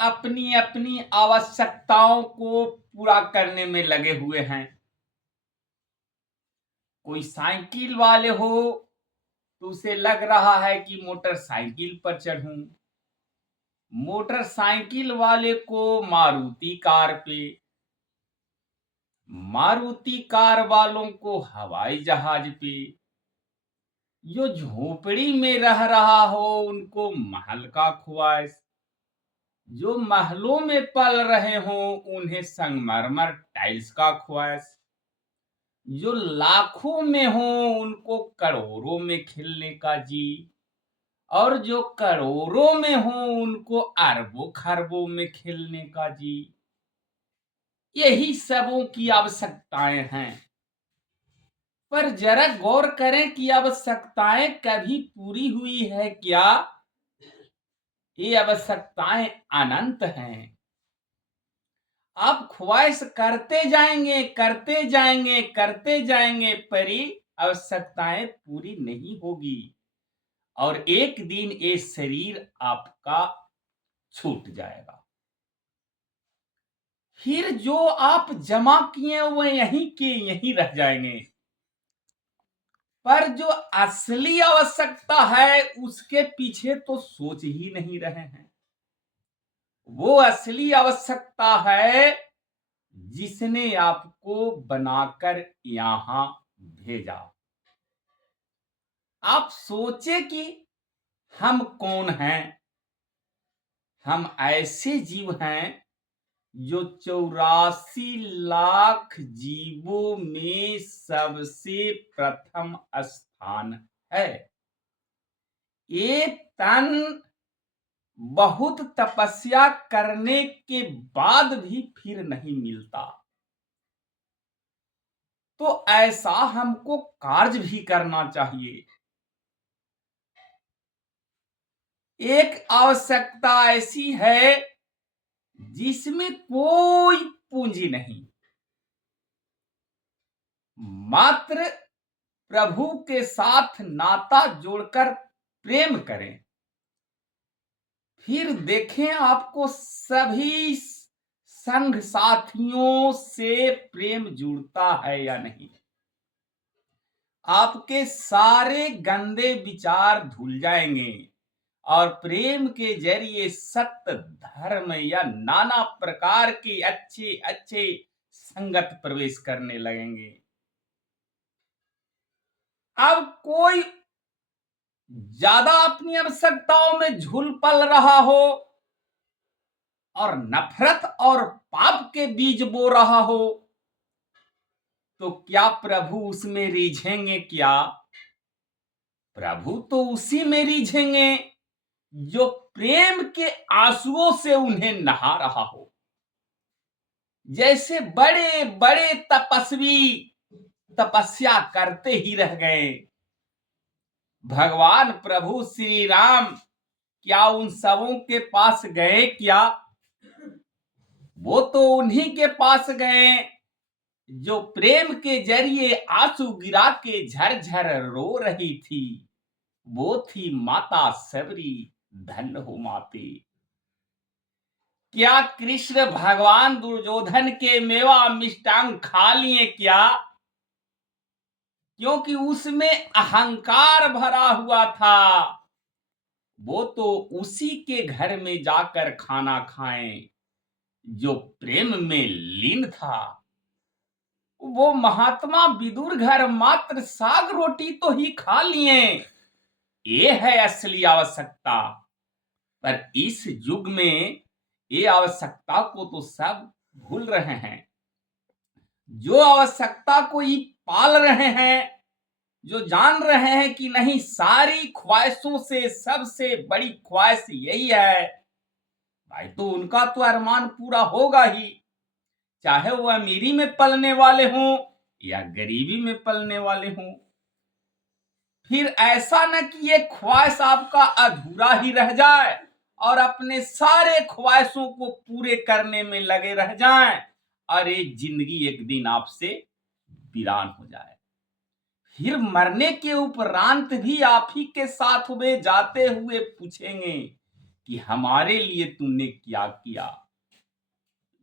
अपनी अपनी आवश्यकताओं को पूरा करने में लगे हुए हैं। कोई साइकिल वाले हो तो उसे लग रहा है कि मोटरसाइकिल पर चढ़ूं। मोटरसाइकिल वाले को मारुति कार पे, मारुति कार वालों को हवाई जहाज पे, जो झोपड़ी में रह रहा हो उनको महल का ख्वाहिश, जो महलों में पल रहे हों उन्हें संगमरमर टाइल्स का ख्वाहिश, जो लाखों में हो उनको करोड़ों में खिलने का जी, और जो करोड़ों में हो उनको अरबों खरबों में खिलने का जी। यही सबों की आवश्यकताएं हैं। पर जरा गौर करें कि आवश्यकताएं कभी पूरी हुई है क्या? ये आवश्यकताएं अनंत हैं। आप ख्वाहिश करते जाएंगे पर ये आवश्यकताएं पूरी नहीं होगी और एक दिन ये शरीर आपका छूट जाएगा। फिर जो आप जमा किए वो यहीं के यहीं रह जाएंगे। पर जो असली आवश्यकता है उसके पीछे तो सोच ही नहीं रहे हैं। वो असली आवश्यकता है जिसने आपको बनाकर यहां भेजा। आप सोचे कि हम कौन हैं? हम ऐसे जीव हैं जो 84 लाख जीवों में सबसे प्रथम स्थान है। ये तन बहुत तपस्या करने के बाद भी फिर नहीं मिलता, तो ऐसा हमको कार्य भी करना चाहिए। एक आवश्यकता ऐसी है जिसमें कोई पूंजी नहीं, मात्र प्रभु के साथ नाता जोड़कर प्रेम करें। फिर देखें आपको सभी संग साथियों से प्रेम जुड़ता है या नहीं। आपके सारे गंदे विचार धुल जाएंगे और प्रेम के जरिए सत्य, धर्म या नाना प्रकार के अच्छे अच्छे संगत प्रवेश करने लगेंगे। अब कोई ज्यादा अपनी आवश्यकताओं में झूल पल रहा हो और नफरत और पाप के बीज बो रहा हो, तो क्या प्रभु उसमें रीझेंगे? क्या प्रभु तो उसी में रीझेंगे जो प्रेम के आंसुओं से उन्हें नहा रहा हो। जैसे बड़े बड़े तपस्वी तपस्या करते ही रह गए, भगवान प्रभु श्री राम क्या उन सबों के पास गए? क्या वो तो उन्हीं के पास गए जो प्रेम के जरिए आंसू गिरा के झरझर रो रही थी। वो थी माता सबरी, धन्य हो माते। क्या कृष्ण भगवान दुर्योधन के मेवा मिष्टांग खा लिए? क्या क्योंकि उसमें अहंकार भरा हुआ था। वो तो उसी के घर में जाकर खाना खाएं जो प्रेम में लीन था। वो महात्मा विदुर घर मात्र साग रोटी तो ही खा लिए। ये है असली आवश्यकता। पर इस युग में ये आवश्यकता को तो सब भूल रहे हैं। जो आवश्यकता को ही पाल रहे हैं, जो जान रहे हैं कि नहीं सारी ख्वाहिशों से सबसे बड़ी ख्वाहिश यही है, भाई तो उनका तो अरमान पूरा होगा ही, चाहे वो अमीरी में पलने वाले हों या गरीबी में पलने वाले हों। फिर ऐसा न कि ये ख्वाहिश आपका अधूरा ही रह जाए और अपने सारे ख्वाहिशों को पूरे करने में लगे रह जाएं और ये जिंदगी एक दिन आपसे वीरान हो जाए। फिर मरने के उपरांत भी आप ही के साथ वे जाते हुए पूछेंगे कि हमारे लिए तुमने क्या किया।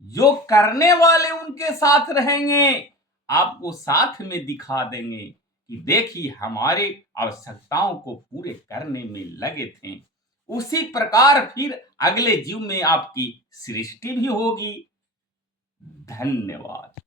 जो करने वाले उनके साथ रहेंगे, आपको साथ में दिखा देंगे कि देखिए हमारे आवश्यकताओं को पूरे करने में लगे थे। उसी प्रकार फिर अगले जीव में आपकी सृष्टि भी होगी। धन्यवाद।